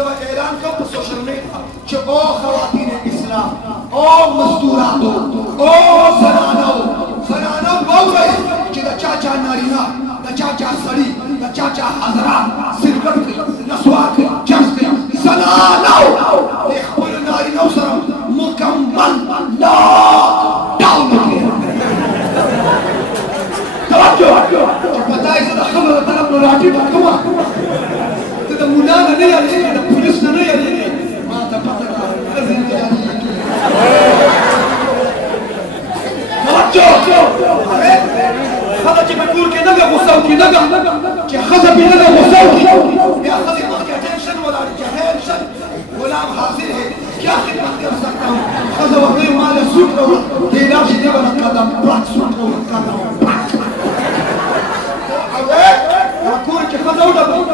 زما اعلان کوم په سوشل میډیا چې او خواتین اسلام او مزدورانو او زنانو واورئ چې د چا چا نارینه د چا چا سړي د چا چا حضرات سرکټ کوي نسوار کوي چرس کوي زنانو د خپلو نارینهو سره مکمل لاک ډاون وکړي توجه چې پته یې زه د خبرو د طرف نه راټیټه کومه ته د ملا نه نه یادېږې د پولیس نه نه یادېږې ما ته پته ده ښځې نه یادېږي توجه ښځه چې په کور کې لږه غوسه وکړي لږه چې ښځه پرې لږه غوسه وکړي بیا ښځې مخکې اټینشن ولاړې چې اټینشن غلام حاضر ہے کیا خدمت کر سکتا ہوں ښځه ورته وایي ما له سوټ راوړه دې لاړ شي دې به نه قدم پړک سوټ راوړه قدم پړک دا کور چې ښځه وډبوي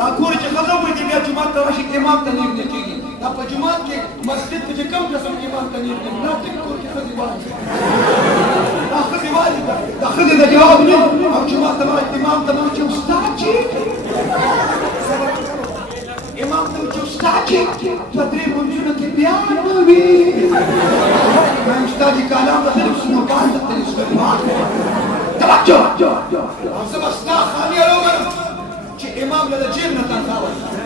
دا کور چې ښځه ووایي بیا جومات ته راشي امام ته نږدې کېږي دا په جومات کې مسجد کې چې کوم قسم امام ته نږدې نه ټیک کور کې ښځې والي دا ښځې والي دا ښځې د جواب نه او جومات ته امام ته چې استاد چې امام ته چې استاد چې دوه درې مونځونه کې بیا نه وي وایم استاد یې کالام ته تللی اوس نوکان ته تللی اوس توجه او زه به ستا خاني راوګرم چې امام له د جیب نه تنخوا ورکړي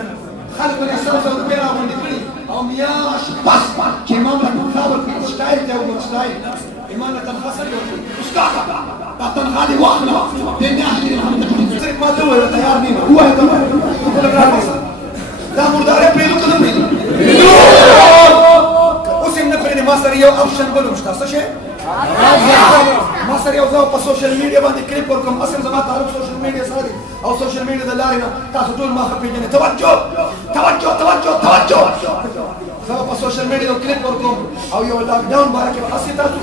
خلک به یې 100 روپۍ راغونډې کړي او میاشت پس چې امام له تنخوا ورکړي سټایل ته وګوره سټایل امام له تنخوا سره ورکړي استاده دا تنخوا دې واخله دې میاشتې صرف ما ته وویل تیار نه یم ووایه ته ووایه دا مرداره پرېږدو که نه پرېږدو اوس یې نه پرېږدې ما سره یو آپشن بل هم شته څه شی ما سره یو زه په سوشل میډیا باندې کلیپ ورکوم اصل زما تعلق سوشل میډیا سره دی او سوشل میډیا د لارې نه تاسو ټول ما ښه پېژنئ توجه زه په سوشل میډیا یو کلیپ ورکوم او یو لاکډاون باره کې به هسې تاسو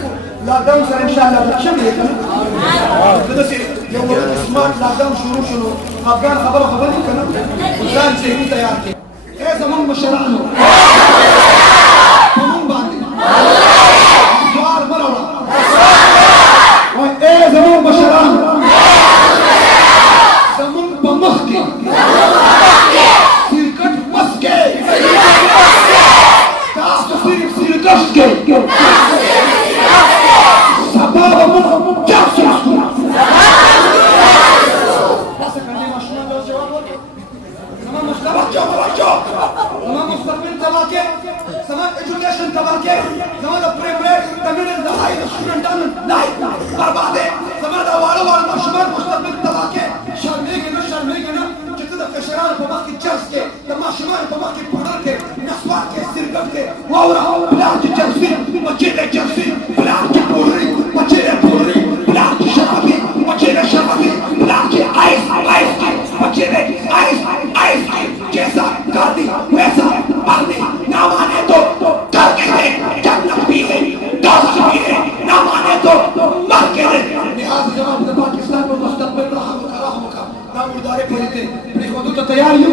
لاکډاون سره انشاءالله ډک شوي دی که نه که داسې یو سمارټ لاکډاون شروع شو نو افغان خبره خبرې که نه ځان ذهني تیار کړي ای زمونږ مشرانو په مونږ باندې جوار مه راوړه وایي ای زمونږ مشرانو زمونږ په مخ کې سرکټ مس کې تاسو صرف سرکش کې سبا به موږ جاسوس کړو تاسو کنه ماشومان له جواب ورکړي زما مستقبل تباه کې زما ایجوکیشن تباه کې زما د پرایمري د میډل د هاي سټوډنټانو لایف برباد دی زما د واړه ماشومان مستقبل تباه کې شرمېږي نه چې ته د کشرانو په مخ کې چرس کې د ماشومانو په مخ کې پوډر کې نسوار کې سرکټ کې واوره پلار چې چرسي بچې دې چرسي پلار چې پوډري بچې دې پوډري پلار چې شرابي بچې دې شرابي پلار چې آیس بچې دې آیس جیسا گاندھی ویسا آدمی نہ مانے تو ڈر کے دے جنت بھی ہے دوزخ بھی ہے نہ مانے تو مر کے دے لہذا جناب پاکستان کو مستقبل رحم کا دا مردارے پڑھتے پری خودو تو تیار یو